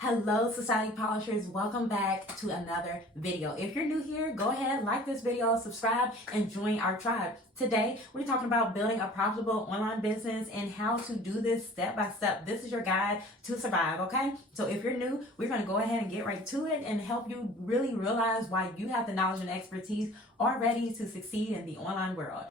Hello society polishers, welcome back to another video. If you're new here, go ahead, like this video, subscribe, and join our tribe. Today we're talking about building a profitable online business and how to do this step by step. This is your guide to survive, okay? So if you're new, we're going to go ahead and get right to it and help you really realize why you have the knowledge and expertise already to succeed in the online world.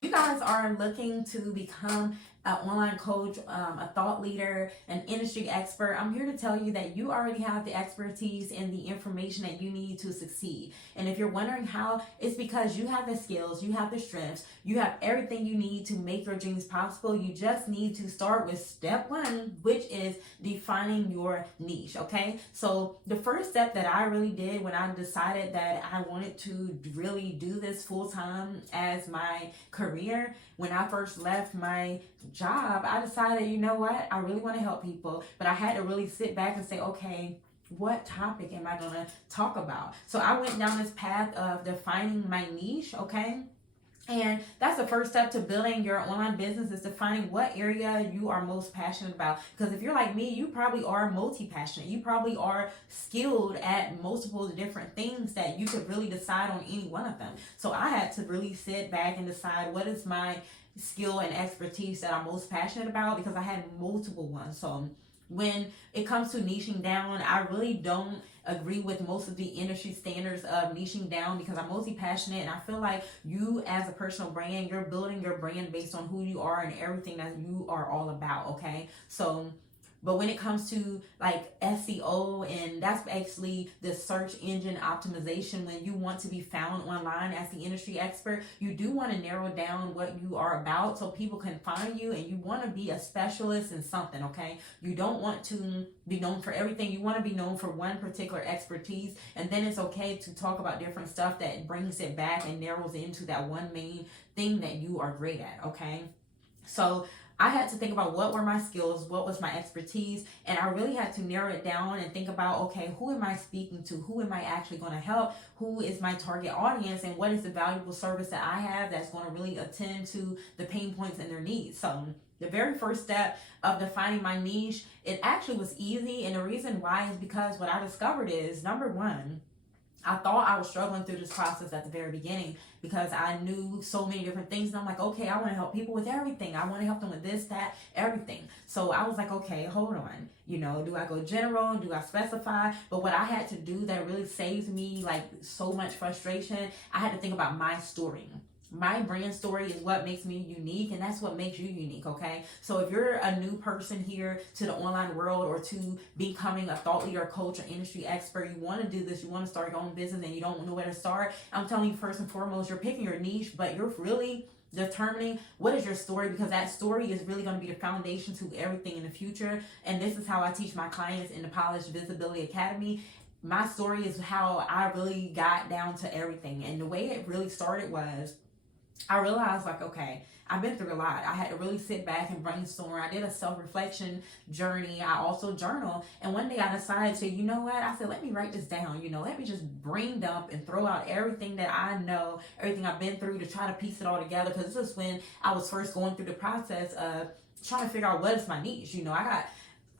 You guys are looking to become an online coach, a thought leader, an industry expert, I'm here to tell you that you already have the expertise and the information that you need to succeed. And if you're wondering how, it's because you have the skills, you have the strengths, you have everything you need to make your dreams possible. You just need to start with step one, which is defining your niche, okay? So the first step that I really did when I decided that I wanted to really do this full time as my career, when I first left my job, I decided, you know what, I really want to help people, but I had to really sit back and say, okay, what topic am I going to talk about? So I went down this path of defining my niche, okay? And that's the first step to building your online business, is defining what area you are most passionate about. Because if you're like me, you probably are multi-passionate. You probably are skilled at multiple different things that you could really decide on any one of them. So I had to really sit back and decide what is my skill and expertise that I'm most passionate about, because I had multiple ones. So when it comes to niching down, I really don't agree with most of the industry standards of niching down, because I'm multi-passionate and I feel like you as a personal brand, you're building your brand based on who you are and everything that you are all about, okay? So but when it comes to like SEO, and that's actually the search engine optimization, when you want to be found online as the industry expert, you do want to narrow down what you are about so people can find you, and you want to be a specialist in something, okay? You don't want to be known for everything. You want to be known for one particular expertise, and then it's okay to talk about different stuff that brings it back and narrows into that one main thing that you are great at, okay? So I had to think about what were my skills, what was my expertise, and I really had to narrow it down and think about, okay, who am I speaking to? Who am I actually going to help? Who is my target audience? And what is the valuable service that I have that's going to really attend to the pain points and their needs? So the very first step of defining my niche, it actually was easy. And the reason why is because what I discovered is, number one, I thought I was struggling through this process at the very beginning because I knew so many different things. And I'm like, okay, I want to help people with everything. I want to help them with this, that, everything. So I was like, okay, hold on. You know, do I go general? Do I specify? But what I had to do that really saves me like so much frustration, I had to think about my story. My brand story is what makes me unique, and that's what makes you unique, okay? So if you're a new person here to the online world, or to becoming a thought leader, coach, or industry expert, you want to do this, you want to start your own business and you don't know where to start, I'm telling you, first and foremost, you're picking your niche, but you're really determining what is your story, because that story is really going to be the foundation to everything in the future. And this is how I teach my clients in the Polished Visibility Academy. My story is how I really got down to everything. And the way it really started was, I realized like, okay, I've been through a lot. I had to really sit back and brainstorm. I did a self-reflection journey. I also journal. And one day I decided to, you know what? I said, let me write this down. You know, let me just brain dump and throw out everything that I know, everything I've been through, to try to piece it all together. Because this is when I was first going through the process of trying to figure out what is my niche. You know, I got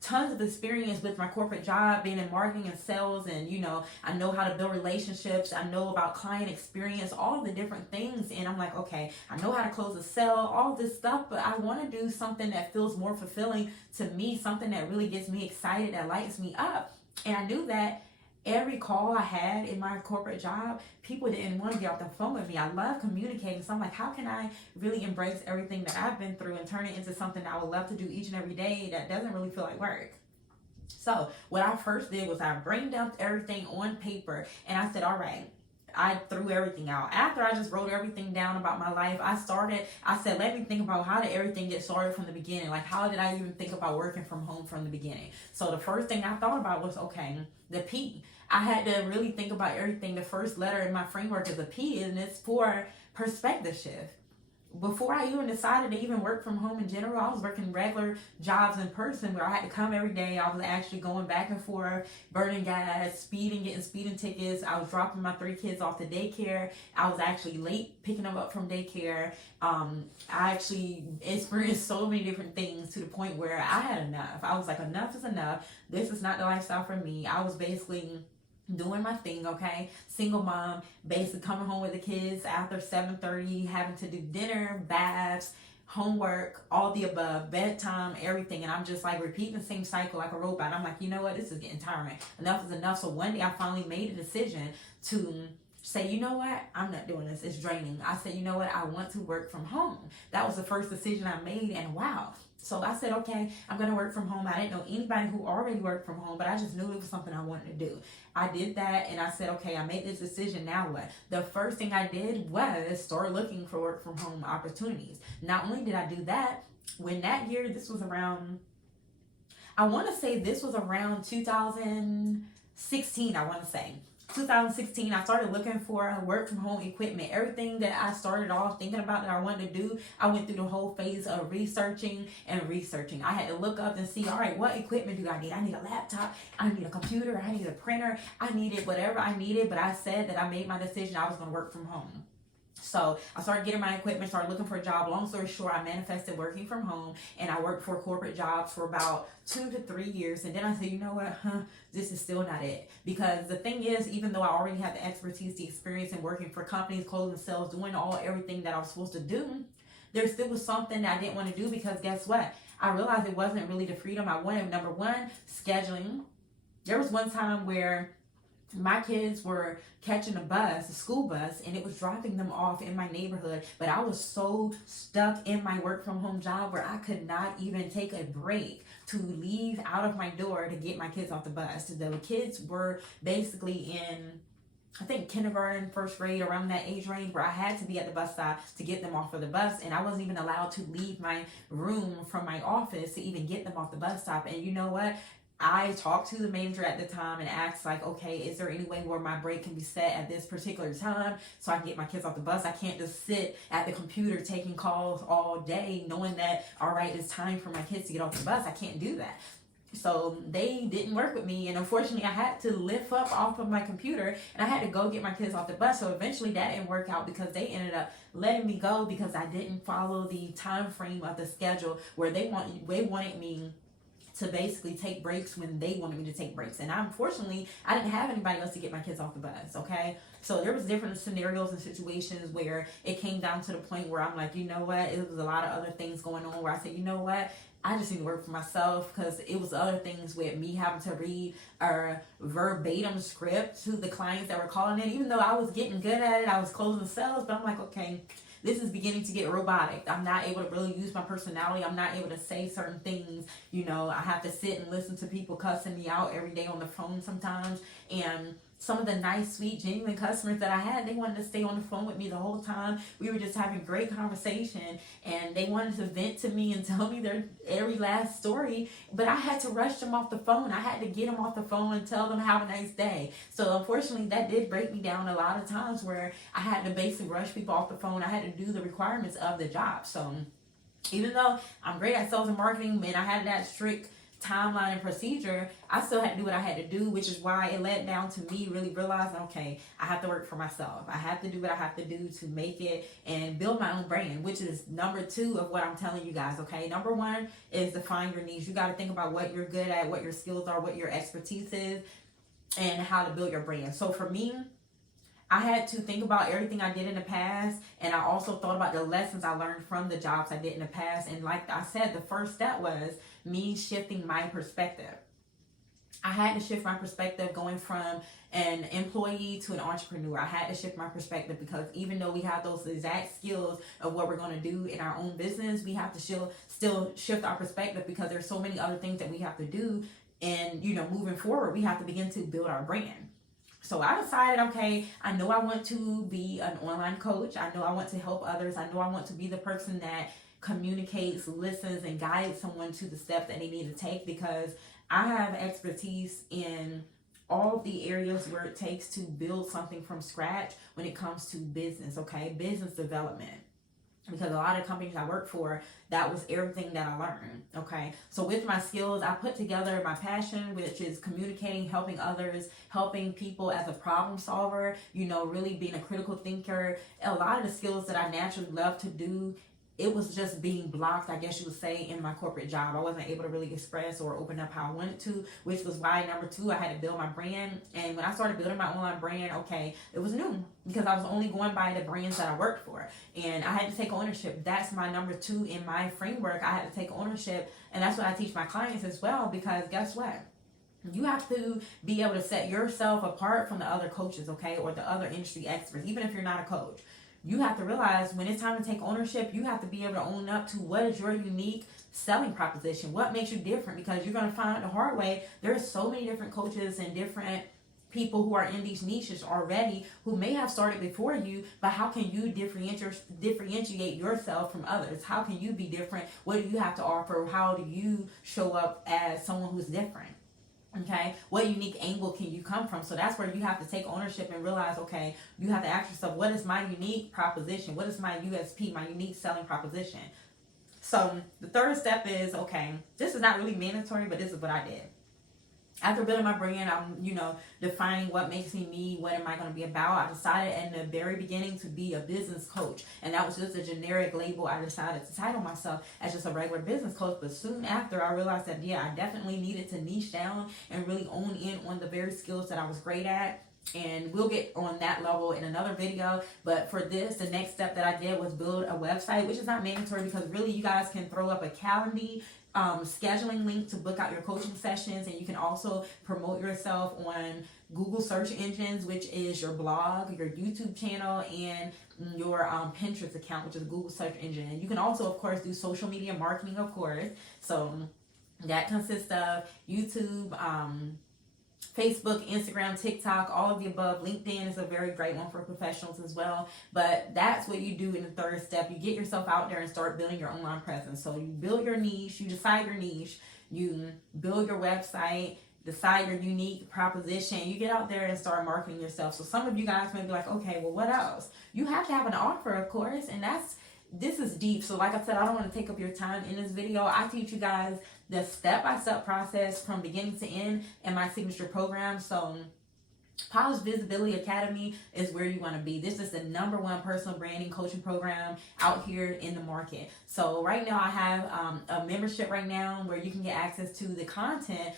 tons of experience with my corporate job, being in marketing and sales, and you know, I know how to build relationships, I know about client experience, all the different things. And I'm like, okay, I know how to close a sale, all this stuff, but I want to do something that feels more fulfilling to me, something that really gets me excited, that lights me up. And I knew that every call I had in my corporate job, people didn't want to get off the phone with me. I love communicating. So I'm like, how can I really embrace everything that I've been through and turn it into something that I would love to do each and every day that doesn't really feel like work? So what I first did was I brain dumped everything on paper, and I said, all right, I threw everything out. After I just wrote everything down about my life, I said, let me think about how did everything get started from the beginning? Like, how did I even think about working from home from the beginning? So the first thing I thought about was, okay, the P. I had to really think about everything. The first letter in my framework is a P, and it's for perspective shift. before I even decided to even work from home in general, I was working regular jobs in person where I had to come every day. I was actually going back and forth, burning gas, speeding, getting speeding tickets. I was dropping my 3 kids off to daycare. I was actually late picking them up from daycare. I actually experienced so many different things to the point where I had enough. I was like, enough is enough. This is not the lifestyle for me. I was basically doing my thing, okay? Single mom, basically coming home with the kids after 7:30, having to do dinner, baths, homework, all the above, bedtime, everything. And I'm just like repeating the same cycle like a robot. I'm like, you know what? This is getting tiring. Enough is enough. So one day I finally made a decision to say, you know what? I'm not doing this. It's draining. I said, you know what? I want to work from home. That was the first decision I made. And wow. So I said, okay, I'm going to work from home. I didn't know anybody who already worked from home, but I just knew it was something I wanted to do. I did that and I said, okay, I made this decision. Now what? The first thing I did was start looking for work from home opportunities. Not only did I do that, when that year, this was around, I want to say this was around 2016, I want to say. 2016, I started looking for work from home equipment. Everything that I started off thinking about that I wanted to do, I went through the whole phase of researching. I had to look up and see, all right, what equipment do I need? I need a laptop, I need a computer, I need a printer, I needed whatever I needed, but I said that I made my decision I was going to work from home. So I started getting my equipment, started looking for a job. Long story short, I manifested working from home, and I worked for corporate jobs for about 2 to 3 years. And then I said, you know what, this is still not it. Because the thing is, even though I already had the expertise, the experience in working for companies, closing sales, doing everything that I was supposed to do, there still was something that I didn't want to do because guess what? I realized it wasn't really the freedom I wanted. Number one, scheduling. There was one time where my kids were catching a school bus, and it was dropping them off in my neighborhood. But I was so stuck in my work from home job where I could not even take a break to leave out of my door to get my kids off the bus. The kids were basically in, I think, kindergarten, first grade, around that age range where I had to be at the bus stop to get them off of the bus. And I wasn't even allowed to leave my room from my office to even get them off the bus stop. And you know what? I talked to the manager at the time and asked, like, okay, is there any way where my break can be set at this particular time so I can get my kids off the bus? I can't just sit at the computer taking calls all day knowing that, all right, it's time for my kids to get off the bus. I can't do that. So they didn't work with me, and unfortunately I had to lift up off of my computer and I had to go get my kids off the bus. So eventually that didn't work out because they ended up letting me go because I didn't follow the time frame of the schedule where they wanted me to basically take breaks when they wanted me to take breaks. And unfortunately, I didn't have anybody else to get my kids off the bus, okay? So there was different scenarios and situations where it came down to the point where I'm like, you know what? It was a lot of other things going on where I said, you know what? I just need to work for myself because it was other things with me having to read a verbatim script to the clients that were calling in. Even though I was getting good at it, I was closing sales, but I'm like, okay, this is beginning to get robotic. I'm not able to really use my personality. I'm not able to say certain things. You know, I have to sit and listen to people cussing me out every day on the phone sometimes. And some of the nice, sweet, genuine customers that I had, they wanted to stay on the phone with me the whole time. We were just having great conversation, and they wanted to vent to me and tell me their every last story, but I had to rush them off the phone. I had to get them off the phone and tell them have a nice day. So unfortunately, that did break me down a lot of times where I had to basically rush people off the phone. I had to do the requirements of the job. So even though I'm great at sales and marketing, and I had that strict timeline and procedure, I still had to do what I had to do, which is why it led down to me really realizing, okay, I have to work for myself. I have to do what I have to do to make it and build my own brand, which is number 2 of what I'm telling you guys, okay? Number 1 is define your niche. You got to think about what you're good at, what your skills are, what your expertise is, and how to build your brand. So for me, I had to think about everything I did in the past, and I also thought about the lessons I learned from the jobs I did in the past. And like I said, the first step was me shifting my perspective. I had to shift my perspective going from an employee to an entrepreneur. I had to shift my perspective because even though we have those exact skills of what we're going to do in our own business, we have to still shift our perspective because there's so many other things that we have to do. And, you know, moving forward, we have to begin to build our brand. So I decided, okay, I know I want to be an online coach. I know I want to help others. I know I want to be the person that communicates, listens, and guides someone to the steps that they need to take because I have expertise in all of the areas where it takes to build something from scratch when it comes to business, okay? Business development. because a lot of companies I work for, that was everything that I learned. Okay, so with my skills, I put together my passion, which is communicating, helping others, helping people as a problem solver, really being a critical thinker. A lot of the skills that I naturally love to do, it was just being blocked, I guess you would say, in my corporate job. I wasn't able to really express or open up how I wanted to, which was why number two, I had to build my brand. And when I started building my online brand, okay, it was new because I was only going by the brands that I worked for. And I had to take ownership. That's my number two in my framework. I had to take ownership. And that's what I teach my clients as well, because guess what? You have to be able to set yourself apart from the other coaches, okay, or the other industry experts, even if you're not a coach. You have to realize when it's time to take ownership, you have to be able to own up to what is your unique selling proposition, what makes you different, because you're going to find out the hard way. There's so many different coaches and different people who are in these niches already who may have started before you, but how can you differentiate yourself from others? How can you be different? What do you have to offer? How do you show up as someone who's different? Okay, what unique angle can you come from? So that's where you have to take ownership and realize, okay, you have to ask yourself, what is my unique proposition? What is my USP, my unique selling proposition? So the third step is, okay, this is not really mandatory, but this is what I did. After building my brand, I'm, defining what makes me, what am I going to be about. I decided in the very beginning to be a business coach. And that was just a generic label. I decided to title myself as just a regular business coach. But soon after, I realized that, I definitely needed to niche down and really own in on the very skills that I was great at. And we'll get on that level in another video. But for this, the next step that I did was build a website, which is not mandatory because really you guys can throw up a Calendly scheduling link to book out your coaching sessions, and you can also promote yourself on Google search engines, which is your blog, your YouTube channel, and your Pinterest account, which is Google search engine. And you can also, of course, do social media marketing, of course. So that consists of YouTube, Facebook, Instagram, TikTok, all of the above. LinkedIn is a very great one for professionals as well. But that's what you do in the third step. You get yourself out there and start building your online presence. So you build your niche, you decide your niche, you build your website, decide your unique proposition. You get out there and start marketing yourself. So some of you guys may be like, okay, well, what else? You have to have an offer, of course, and this is deep. So like I said, I don't want to take up your time in this video. I teach you guys the step-by-step process from beginning to end in my signature program. So Polished Visibility Academy is where you want to be. This is the #1 personal branding coaching program out here in the market. So right now I have a membership right now where you can get access to the content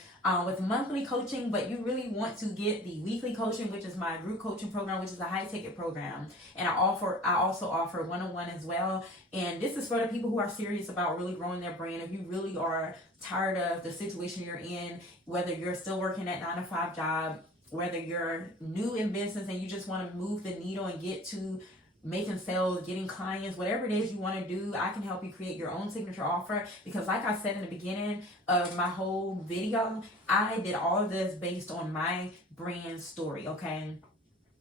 with monthly coaching, but you really want to get the weekly coaching, which is my group coaching program, which is a high ticket program. And I also offer one-on-one as well. And this is for the people who are serious about really growing their brand. If you really are tired of the situation you're in, whether you're still working that 9-to-5 job, whether you're new in business and you just want to move the needle and get to making sales, getting clients, whatever it is you want to do, I can help you create your own signature offer. Because like I said in the beginning of my whole video, I did all of this based on my brand story, okay?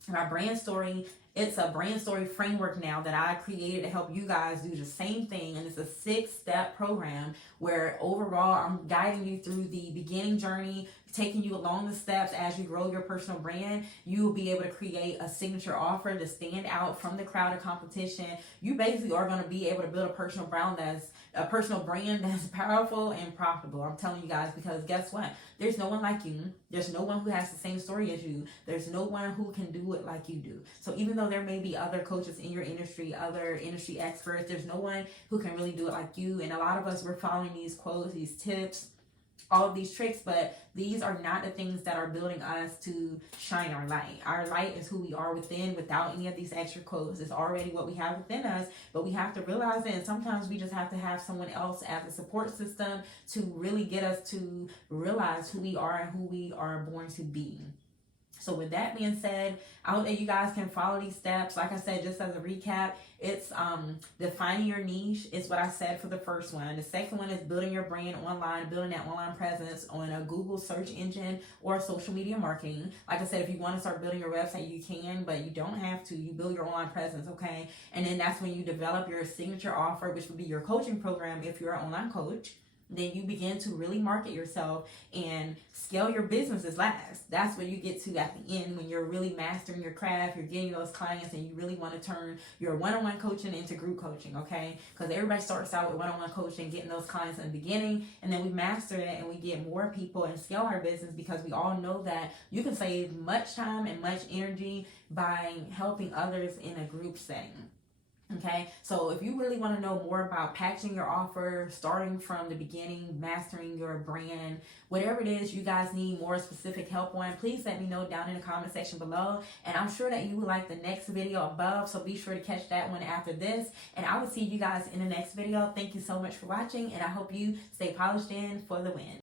My brand story, it's a brand story framework now that I created to help you guys do the same thing. And it's a 6-step program where overall I'm guiding you through the beginning journey, taking you along the steps as you grow your personal brand. You will be able to create a signature offer to stand out from the crowd of competition. You basically are going to be able to build a personal brand that's powerful and profitable. I'm telling you guys, because guess what? There's no one like you. There's no one who has the same story as you. There's no one who can do it like you do. So even though there may be other coaches in your industry, other industry experts, there's no one who can really do it like you. And a lot of us, we're following these quotes, these tips, all of these tricks, but these are not the things that are building us to shine our light. Our light is who we are within without any of these extra quotes. It's already what we have within us, but we have to realize it. And sometimes we just have to have someone else as a support system to really get us to realize who we are and who we are born to be. So with that being said, I hope that you guys can follow these steps. Like I said, just as a recap, it's defining your niche is what I said for the first one. The second one is building your brand online, building that online presence on a Google search engine or social media marketing. Like I said, if you want to start building your website, you can, but you don't have to. You build your online presence, okay? And then that's when you develop your signature offer, which would be your coaching program if you're an online coach. then you begin to really market yourself and scale your businesses last. That's where you get to at the end, when you're really mastering your craft, you're getting those clients, and you really want to turn your one-on-one coaching into group coaching, okay? Because everybody starts out with one-on-one coaching, getting those clients in the beginning, and then we master it and we get more people and scale our business, because we all know that you can save much time and much energy by helping others in a group setting. Okay, so if you really want to know more about packaging your offer, starting from the beginning, mastering your brand, whatever it is you guys need more specific help on, please let me know down in the comment section below. And I'm sure that you will like the next video above, so be sure to catch that one after this. And I will see you guys in the next video. Thank you so much for watching, and I hope you stay polished in for the win.